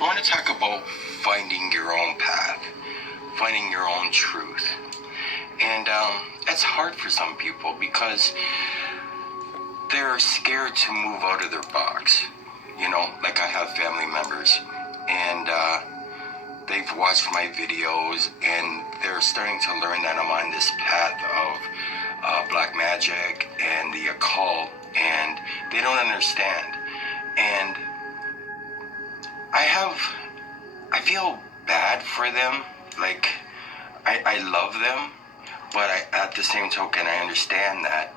I want to talk about finding your own path, finding your own truth. And that's hard for some people because they're scared to move out of their box. You know, like I have family members, and they've watched my videos, and they're starting to learn that I'm on this path of black magic and the occult, and they don't understand. And I feel bad for them. Like, I love them, but at the same token, I understand that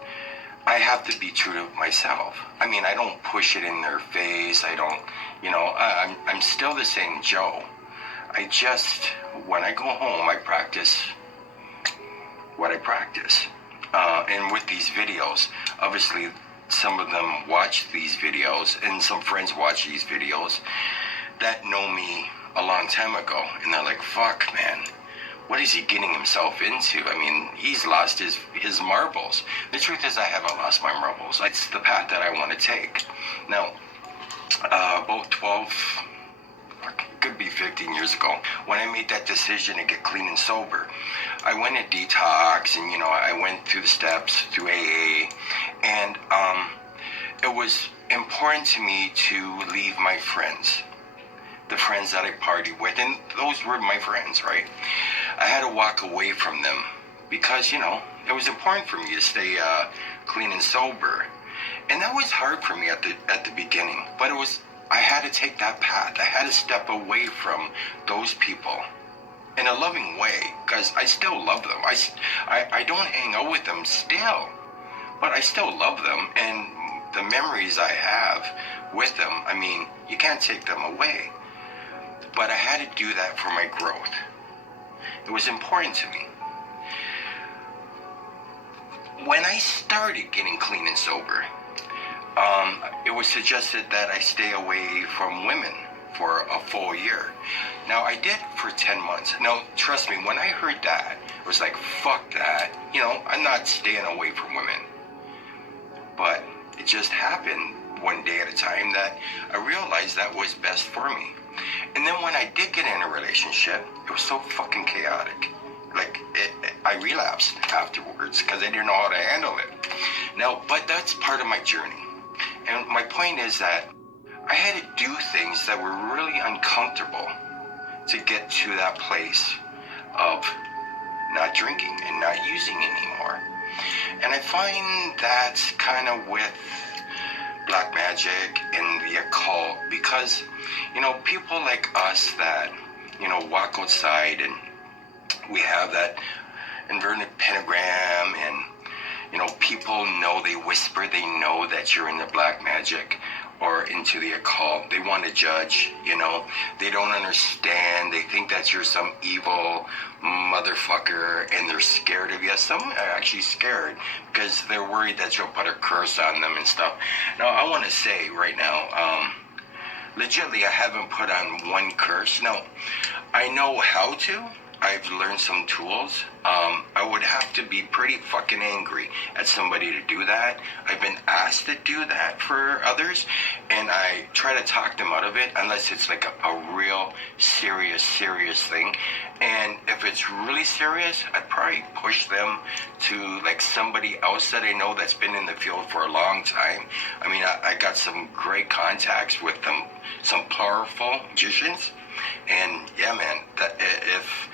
I have to be true to myself. I mean, I don't push it in their face. I don't, I'm still the same Joe. I just, when I go home, I practice what I practice. And with these videos, obviously, some of them watch these videos, and some friends watch these videos that know me a long time ago, and they're like, fuck, man, what is he getting himself into? I mean, he's lost his marbles. The truth is, I haven't lost my marbles. It's the path that I want to take. Now, about 12, it could be 15 years ago, when I made that decision to get clean and sober, I went to detox, and, I went through the steps, through AA, and it was important to me to leave my friends, the friends that I partied with, and those were my friends, right? I had to walk away from them because, it was important for me to stay clean and sober. And that was hard for me at the beginning, but I had to take that path. I had to step away from those people in a loving way, because I still love them. I don't hang out with them still, but I still love them, and the memories I have with them, I mean, you can't take them away. But I had to do that for my growth. It was important to me. When I started getting clean and sober, it was suggested that I stay away from women for a full year. Now, I did for 10 months. Now, trust me, when I heard that, it was like, fuck that. I'm not staying away from women. But it just happened one day at a time that I realized that was best for me. And then when I did get in a relationship, it was so fucking chaotic. Like, I relapsed afterwards because I didn't know how to handle it. Now, but that's part of my journey. And my point is that I had to do things that were really uncomfortable to get to that place of not drinking and not using anymore. And I find that's kind of with black magic and the occult, because people like us that walk outside, and we have that inverted pentagram, and people know, they whisper, they know that you're in the black magic or into the occult. They want to judge, they don't understand. They think that you're some evil motherfucker, and they're scared of you. Some are actually scared because they're worried that you'll put a curse on them and stuff. Now, I want to say right now, legitimately, I haven't put on one curse. Now, I know how to. I've learned some tools. I would have to be pretty fucking angry at somebody to do that. I've been asked to do that for others, and I try to talk them out of it unless it's like a real serious thing. And if it's really serious, I'd probably push them to like somebody else that I know that's been in the field for a long time. I mean, I got some great contacts with them, some powerful magicians, and yeah, man, that if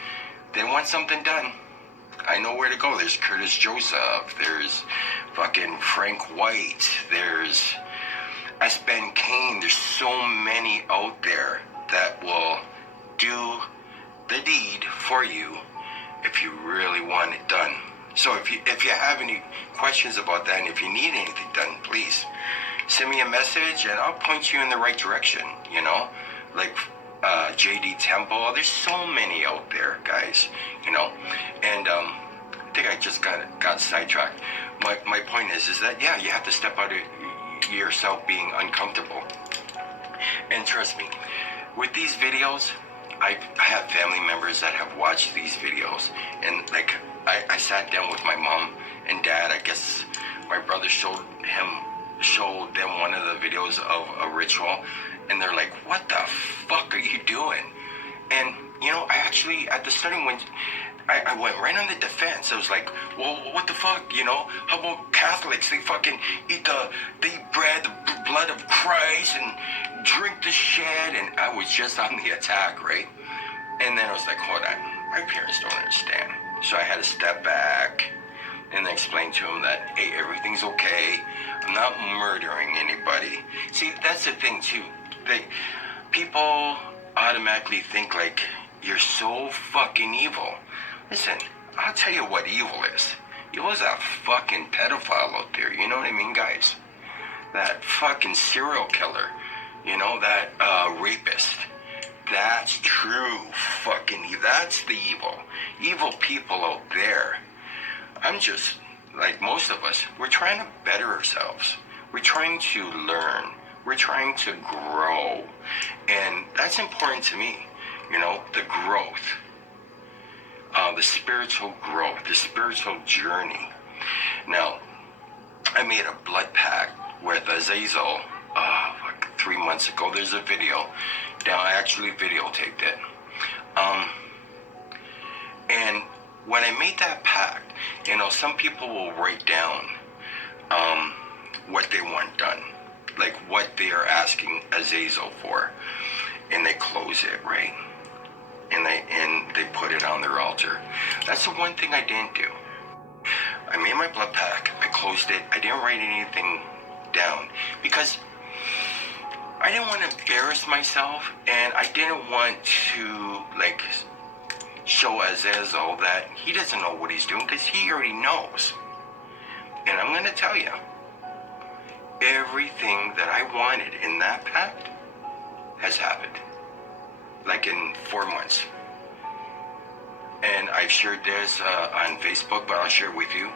they want something done, I know where to go. There's Curtis Joseph, there's fucking Frank White, there's S. Ben Kane. There's so many out there that will do the deed for you if you really want it done. So if you have any questions about that, and if you need anything done, please send me a message and I'll point you in the right direction, like JD Temple. There's so many out there, guys, and I think I just got sidetracked. My point is that, yeah, you have to step out of yourself being uncomfortable. And trust me, with these videos, I have family members that have watched these videos, and like I sat down with my mom and dad. I guess my brother showed him show them one of the videos of a ritual, and they're like, "What the fuck are you doing?" And I actually at the starting when I went right on the defense. I was like, "Well, what the fuck? How about Catholics? They fucking they eat bread, the blood of Christ, and drink the shit." And I was just on the attack, right? And then I was like, "Hold on, my parents don't understand." So I had to step back and explain to them that, hey, everything's okay. I'm not murdering anybody. See, that's the thing too. People automatically think like you're so fucking evil. Listen, I'll tell you what evil is. Evil is that fucking pedophile out there. You know what I mean, guys? That fucking serial killer. That rapist. That's true fucking evil. That's the evil. Evil people out there. I'm just, like most of us, we're trying to better ourselves. We're trying to learn. We're trying to grow. And that's important to me. The growth. The spiritual growth. The spiritual journey. Now, I made a blood pact with Azazel like 3 months ago. There's a video. Now, I actually videotaped it. And when I made that pact, some people will write down what they want done, like what they are asking Azazel for, and they close it, right? And they put it on their altar. That's the one thing I didn't do. I made my blood pact. I closed it. I didn't write anything down because I didn't want to embarrass myself, and I didn't want to show Azazel that he doesn't know what he's doing, because he already knows. And I'm going to tell you, everything that I wanted in that pact has happened. Like in 4 months. And I've shared this on Facebook, but I'll share it with you.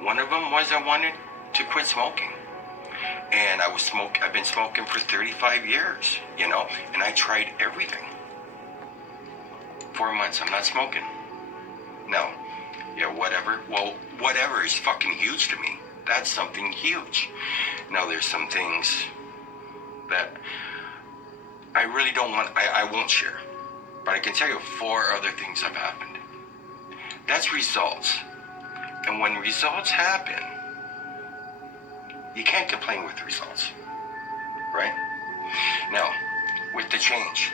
One of them was I wanted to quit smoking. And I've been smoking for 35 years, and I tried everything. 4 months, I'm not smoking. No. Yeah, whatever. Well, whatever is fucking huge to me. That's something huge. Now, there's some things that I really don't want, I won't share. But I can tell you 4 other things have happened. That's results. And when results happen, you can't complain with the results. Right? Now, with the change.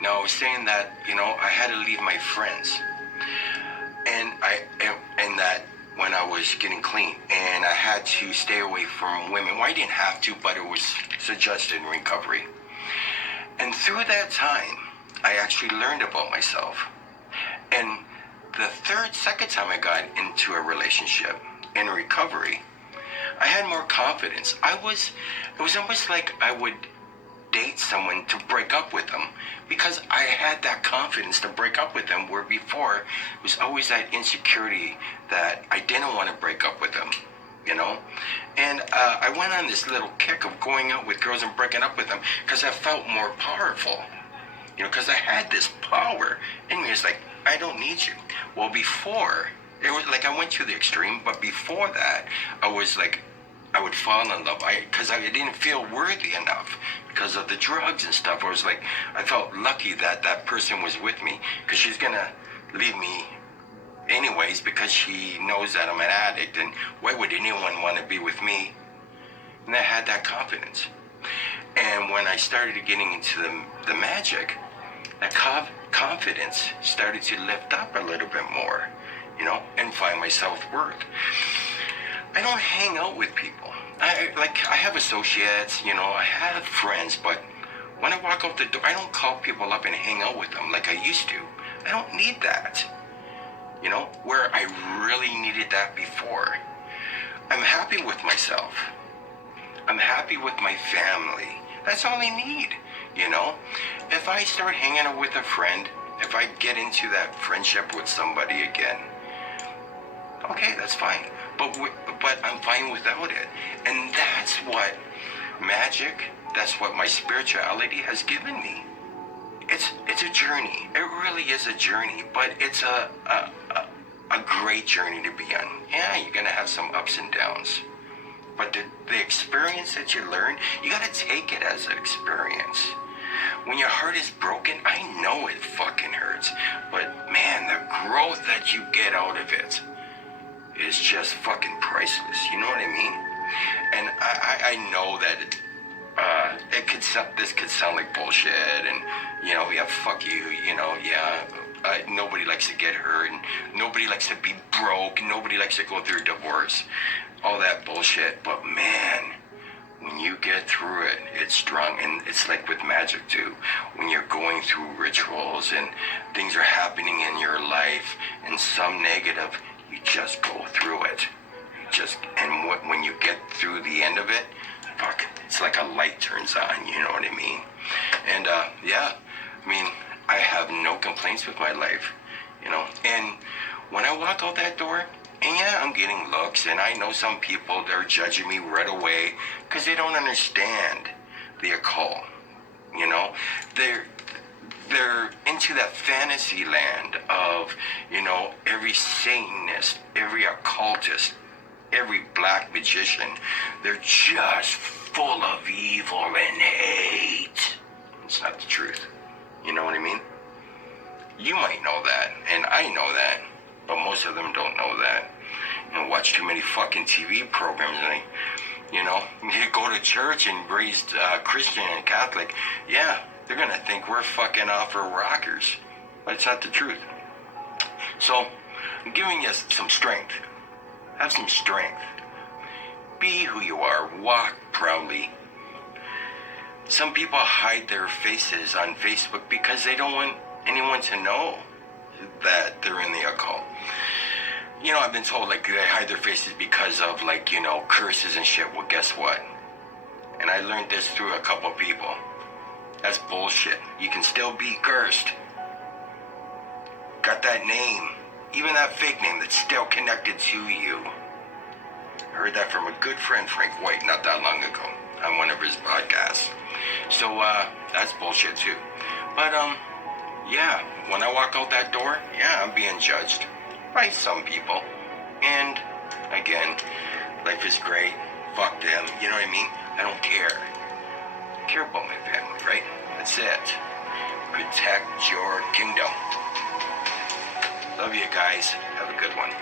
Now I was saying that, I had to leave my friends. And that when I was getting clean, and I had to stay away from women. Well, I didn't have to, but it was suggested in recovery. And through that time, I actually learned about myself. And the second time I got into a relationship in recovery, I had more confidence. It was almost like I would date someone to break up with them, because I had that confidence to break up with them, where before it was always that insecurity that I didn't want to break up with them, And I went on this little kick of going out with girls and breaking up with them because I felt more powerful, because I had this power in me. It's like, I don't need you. Well, before, it was like I went to the extreme, but before that, I was like, I would fall in love because I didn't feel worthy enough because of the drugs and stuff. I felt lucky that that person was with me, because she's going to leave me anyways because she knows that I'm an addict, and why would anyone want to be with me? And I had that confidence. And when I started getting into the magic, that confidence started to lift up a little bit more, and find my self-worth. I don't hang out with people. I have associates, I have friends, but when I walk out the door, I don't call people up and hang out with them like I used to. I don't need that. Where I really needed that before. I'm happy with myself. I'm happy with my family. That's all I need, If I start hanging out with a friend, if I get into that friendship with somebody again, okay, that's fine. But I'm fine without it. And that's what magic, that's what my spirituality has given me. It's a journey. It really is a journey, but it's a great journey to be on. Yeah, you're going to have some ups and downs. But the experience that you learn, you gotta take it as an experience. When your heart is broken, I know it fucking hurts. But man, the growth that you get out of it is just fucking priceless. You know what I mean? And I know that this could sound like bullshit, and yeah, fuck you, yeah. Nobody likes to get hurt, and nobody likes to be broke, nobody likes to go through a divorce, all that bullshit. But man, when you get through it, it's strong. And it's like with magic too. When you're going through rituals and things are happening in your life and some negative, you just go through it. When you get through the end of it, fuck, it's like a light turns on, you know what I mean? And yeah, I mean, I have no complaints with my life, and when I walk out that door, and yeah, I'm getting looks, and I know some people, they're judging me right away because they don't understand the occult, they're into that fantasy land of, every Satanist, every occultist, every black magician, they're just full of evil and hate. It's not the truth. You know what I mean? You might know that, and I know that, but most of them don't know that. Watch too many fucking TV programs, and you go to church and raised Christian and Catholic. Yeah, they're gonna think we're fucking off for rockers, but it's not the truth. So I'm giving you some strength. Have some strength. Be who you are. Walk proudly. Some people hide their faces on Facebook because they don't want anyone to know that they're in the occult. I've been told, like, they hide their faces because of, like, curses and shit. Well, guess what? And I learned this through a couple people. That's bullshit. You can still be cursed. Got that name. Even that fake name that's still connected to you. I heard that from a good friend, Frank White, not that long ago, on one of his podcasts. So, that's bullshit too. But, yeah, when I walk out that door, yeah, I'm being judged by some people. And, again, life is great. Fuck them. You know what I mean? I don't care. I care about my family, right? That's it. Protect your kingdom. Love you guys. Have a good one.